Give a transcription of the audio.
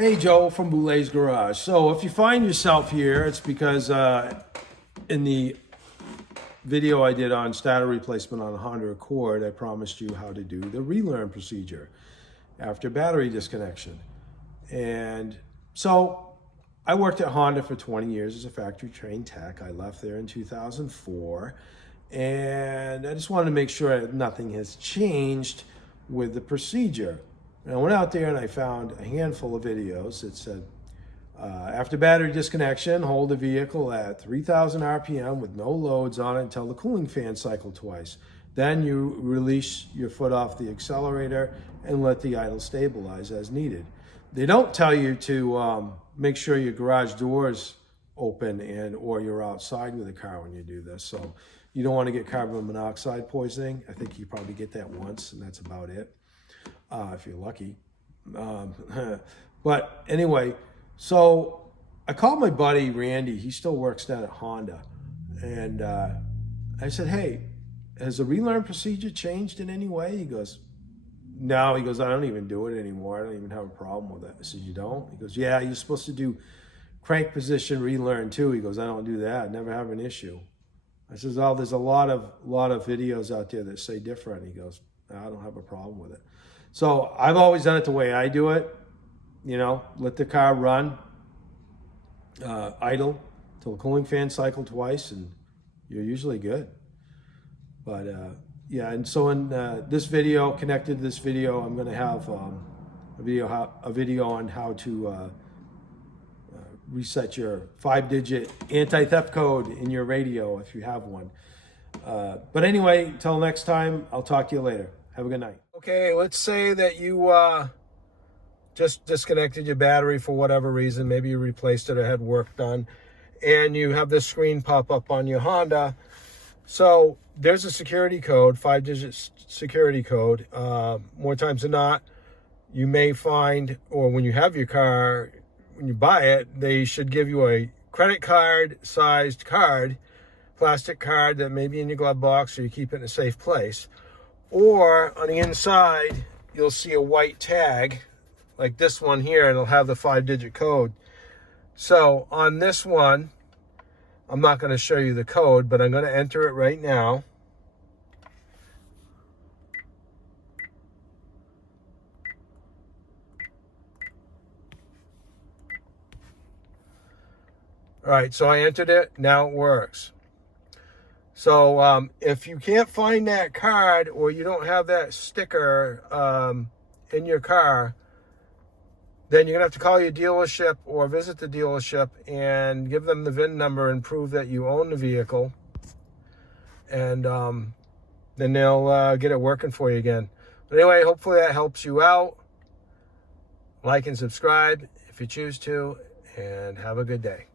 Hey, Joe from Boulet's Garage. So if you find yourself here, it's because in the video I did on starter replacement on a Honda Accord, I promised you how to do the relearn procedure after battery disconnection. And so I worked at Honda for 20 years as a factory trained tech. I left there in 2004. And I just wanted to make sure that nothing has changed with the procedure. And I went out there and I found a handful of videos that said, after battery disconnection, hold the vehicle at 3,000 RPM with no loads on it until the cooling fan cycle twice. Then you release your foot off the accelerator and let the idle stabilize as needed. They don't tell you to make sure your garage doors open or you're outside with the car when you do this. So you don't want to get carbon monoxide poisoning. I think you probably get that once and that's about it. If you're lucky. But anyway, so I called my buddy Randy. He still works down at Honda. And I said, hey, has the relearn procedure changed in any way? He goes, no. He goes, I don't even do it anymore. I don't even have a problem with it. I said, you don't? He goes, yeah, you're supposed to do crank position relearn too. He goes, I don't do that. I never have an issue. I says, oh, there's a lot of videos out there that say different. He goes, no, I don't have a problem with it. So I've always done it the way I do it, you know, let the car run idle till the cooling fan cycle twice and you're usually good. But yeah, and so in this video, connected to this video, I'm going to have a video on how to reset your 5-digit anti-theft code in your radio if you have one. But anyway, until next time, I'll talk to you later. Have a good night. Okay, let's say that you just disconnected your battery for whatever reason. Maybe you replaced it or had work done. And you have this screen pop up on your Honda. So there's a security code, 5-digit security code. More times than not, you may find, or when you have your car, when you buy it, they should give you a credit card sized card, plastic card that may be in your glove box or you keep it in a safe place. Or on the inside, you'll see a white tag like this one here, and it'll have the 5-digit code. So on this one, I'm not going to show you the code, but I'm going to enter it right now. All right, so I entered it. Now it works. So if you can't find that card or you don't have that sticker in your car, then you're going to have to call your dealership or visit the dealership and give them the VIN number and prove that you own the vehicle. And then they'll get it working for you again. But anyway, hopefully that helps you out. Like and subscribe if you choose to, and have a good day.